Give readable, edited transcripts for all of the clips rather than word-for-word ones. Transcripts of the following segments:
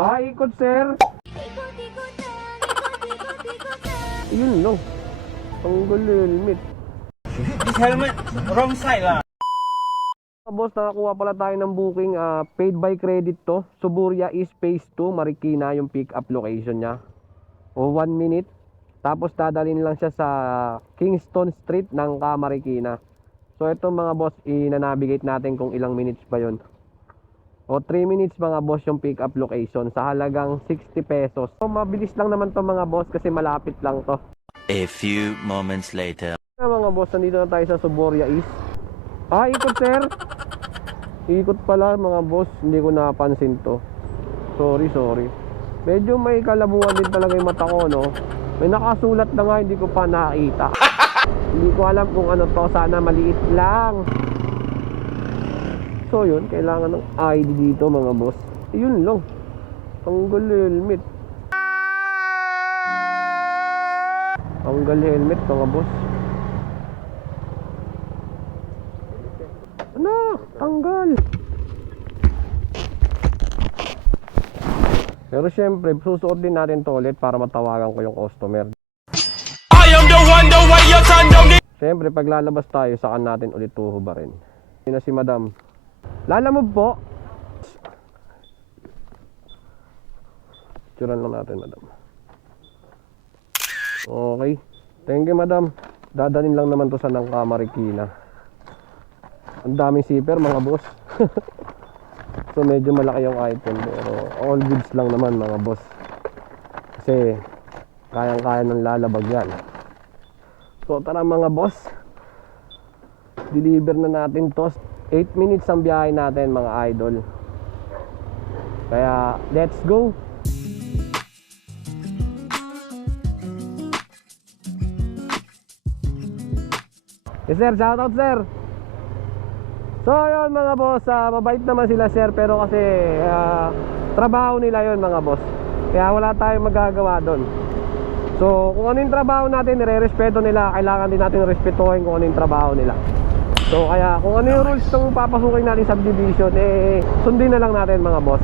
Ikot sir. Yun lang. Tanggal helmet. This helmet, wrong side lah. Boss, nakakuha pala tayo ng booking, paid by credit to. Suburia East Phase 2, Marikina yung pick up location niya. O 1 minute. Tapos dadalhin lang siya sa Kingston Street ng Marikina. So ito mga boss, i-navigate natin kung ilang minutes pa yon. O 3 minutes mga boss yung pick up location sa halagang 60 pesos. So mabilis lang naman to mga boss kasi malapit lang to. A few moments later. Mga boss, nandito na tayo sa Suburia East. Ikot sir. Ikot pala mga boss, hindi ko napansin to. Sorry. Medyo may kalabuan din talaga yung mata ko, no? May nakasulat na nga, hindi ko pa nakita. Hindi ko alam kung ano to, sana maliit lang. So yun, kailangan ng ID dito mga boss. Yun lang. Tanggal helmet. Tanggal helmet mga boss. Ano? Tanggal. Pero syempre, susuot din natin to ulit para matawagan ko yung customer. I am the one, the way your son don't need. Syempre, pag lalabas tayo, saka natin ulit tuhubarin. Yun na si madam. Lalamove po. Turan lang natin, madam. Okay. Thank you, madam. Dadalhin lang naman to sa Marikina. Ang daming zipper mga boss. So medyo malaki yung item, pero all goods lang naman mga boss. Kasi kayang-kaya ng lalabag yan. So tara mga boss, deliver na natin to. 8 minutes ang biyahe natin mga idol. Kaya let's go. Yes sir, shout out sir. So yun mga boss, mabait naman sila sir, pero kasi trabaho nila yun mga boss. Kaya wala tayong magagawa doon. So kung ano yung trabaho natin, nire-respeto nila. Kailangan din natin respetuhin kung ano yung trabaho nila. So kaya kung ano yung rules ng papasukin natin sa subdivision, sundin na lang natin mga boss.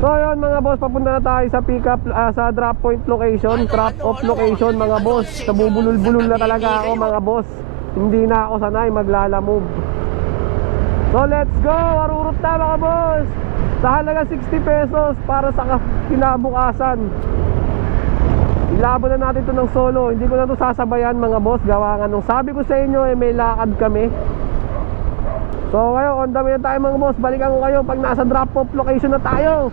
So yun mga boss, papunta na tayo sa pick up, sa drop point location, drop off location mga boss. Nabubulol-bulol na talaga ako mga boss. Hindi na ako sanay maglalamove. So let's go, arurot na mga boss. Sa halaga 60 pesos para sa kinabukasan. Ilabo na natin to ng solo. Hindi ko na to sasabayan mga boss. Gawa nga nung sabi ko sa inyo, may lakad kami. So ngayon, on the way na tayo mga boss. Balikan ko kayo pag nasa drop off location na tayo.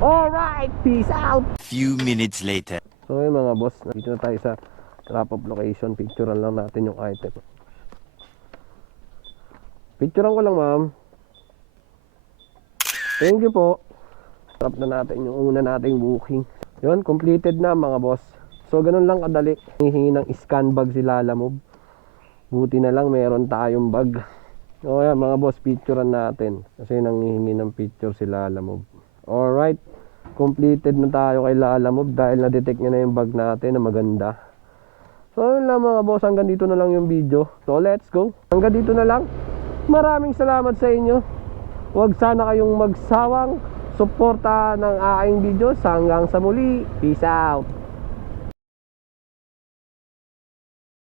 Alright, peace out. Few minutes later. So yun mga boss, dito na tayo sa drop off location. Picturean lang natin yung item. Picturean ko lang ma'am. Thank you po. Drop na natin yung una nating booking. Yun, completed na mga boss. So ganun lang kadali. Hihingi ng scan bag si Lalamove. Buti na lang meron tayong bag. O yan mga boss, picturean natin. Kasi nanghihingi ng picture si Lalamove. Alright, completed na tayo kay Lalamove dahil na-detect niya na yung bag natin na maganda. So yun lang mga boss, hanggang dito na lang yung video. So let's go. Hanggang dito na lang. Maraming salamat sa inyo. Huwag sana kayong magsawang suporta ng aking video. Hanggang sa muli. Peace out.